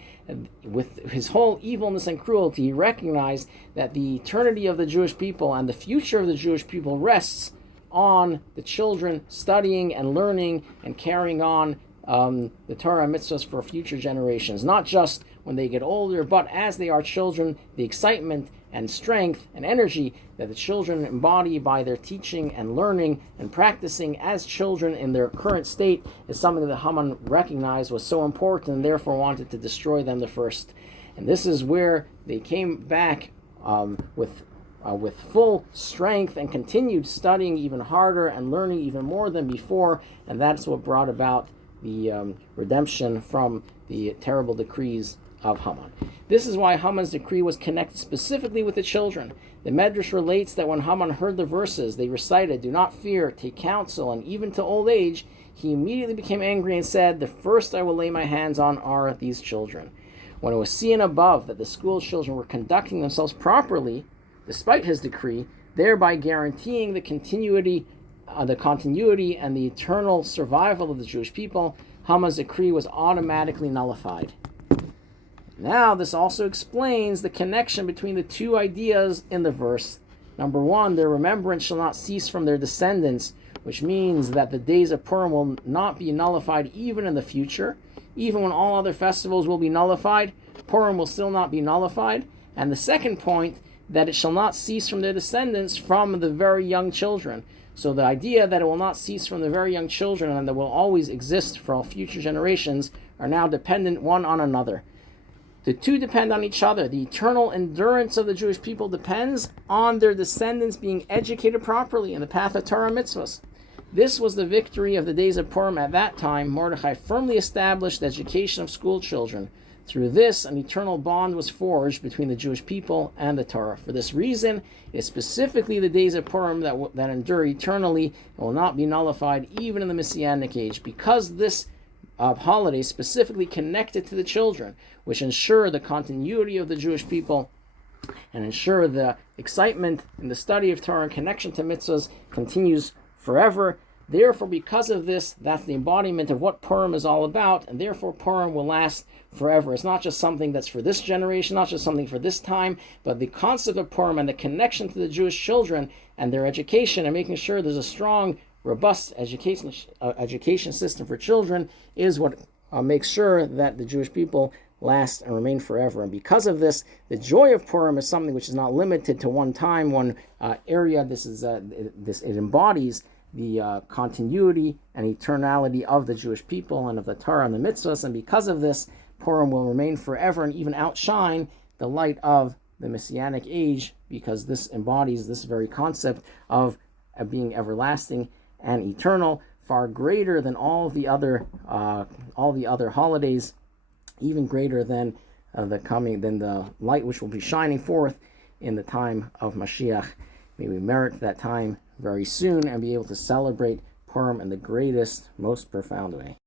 with his whole evilness and cruelty, he recognized that the eternity of the Jewish people and the future of the Jewish people rests on the children studying and learning and carrying on the Torah and mitzvahs for future generations, not just when they get older, but as they are children, the excitement and strength and energy that the children embody by their teaching and learning and practicing as children in their current state is something that Haman recognized was so important and therefore wanted to destroy them the first. And this is where they came back with full strength and continued studying even harder and learning even more than before, and that's what brought about the redemption from the terrible decrees of Haman. This is why Haman's decree was connected specifically with the children. The Medrash relates that when Haman heard the verses they recited, "Do not fear, take counsel, and even to old age," he immediately became angry and said, "The first I will lay my hands on are these children." When it was seen above that the school children were conducting themselves properly, despite his decree, thereby guaranteeing the continuity and the eternal survival of the Jewish people, Haman's decree was automatically nullified. Now, this also explains the connection between the two ideas in the verse. Number one, their remembrance shall not cease from their descendants, which means that the days of Purim will not be nullified even in the future. Even when all other festivals will be nullified, Purim will still not be nullified. And the second point, that it shall not cease from their descendants from the very young children. So the idea that it will not cease from the very young children and that will always exist for all future generations are now dependent one on another. The two depend on each other. The eternal endurance of the Jewish people depends on their descendants being educated properly in the path of Torah and mitzvahs. This was the victory of the days of Purim. At that time, Mordechai firmly established the education of school children. Through this, an eternal bond was forged between the Jewish people and the Torah. For this reason, it is specifically the days of Purim that endure eternally and will not be nullified even in the Messianic age, because this holiday is specifically connected to the children, which ensure the continuity of the Jewish people and ensure the excitement in the study of Torah and connection to mitzvahs continues forever. Therefore, because of this, that's the embodiment of what Purim is all about, and therefore Purim will last forever. It's not just something that's for this generation, not just something for this time, but the concept of Purim and the connection to the Jewish children and their education and making sure there's a strong, robust education system for children is what makes sure that the Jewish people last and remain forever. And because of this, the joy of Purim is something which is not limited to one time, one area. It embodies the continuity and eternality of the Jewish people and of the Torah and the mitzvahs, and because of this, Purim will remain forever and even outshine the light of the Messianic age, because this embodies this very concept of being everlasting and eternal, far greater than all the other holidays, even greater than the light which will be shining forth in the time of Mashiach. May we merit that time very soon and be able to celebrate Purim in the greatest, most profound way.